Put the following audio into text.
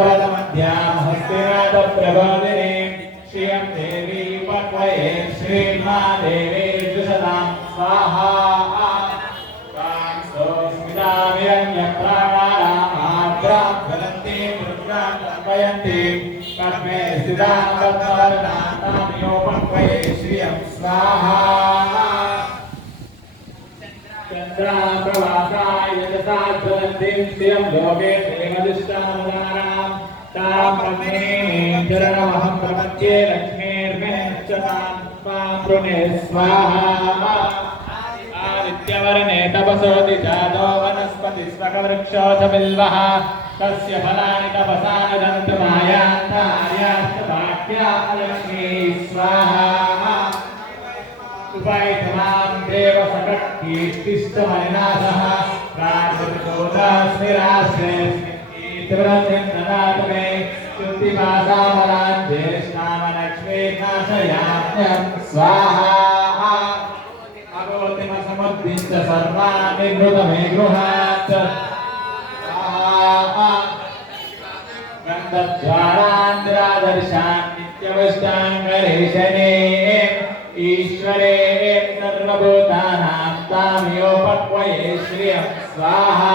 व्रतमध्यां हस्तिनाथप्रबोधिनीं श्रियं देवी पक्वये श्रीमादेवी जुषतां स्वाहा तां सोऽस्मितामिरण्यप्राणानामाग्रां ज्वलन्तीं रुद्रां तर्पयन्तीं कर्मे स्थितां पद्मवर्णां तां पक्वये श्रियं स्वाहा चन्द्रां प्रवासाय यजसा ज्वलन्तीं श्रियं लोके देवदिष्टामुदारां तां पद्मिनीं चरणमहं प्रपद्ये लक्ष्मीर्मेश्चतां त्वां पृणे स्वाहा आदित्यवर्णे तपसोऽधि जातो वनस्पतिस्वकवृक्षोऽथ बिल्वः तस्य फलानि तपसा नुदन्तु मायान्तार्याश्च वाक्या लक्ष्मी स्वाहा उपैतमां देव सकट्कीर्तिष्टमनिनाथः प्राचुर्गोदास्मिराश्रेऽस्मिन्नीतिव्रतिर्ददातु मे शुद्धिपासामलां ज्येष्ठामलक्ष्मीर्नाशयाम्यं स्वाहा अगोतिमसमुद्दिश्य सर्वाणि निवृतमे गृहात् स्वाहा गन्धद्वारान्ध्रादर्शान् नित्यवष्टाङ्गरेशने ईश्वरे सर्वभूतानां तामियोपक्वये श्रियं स्वाहा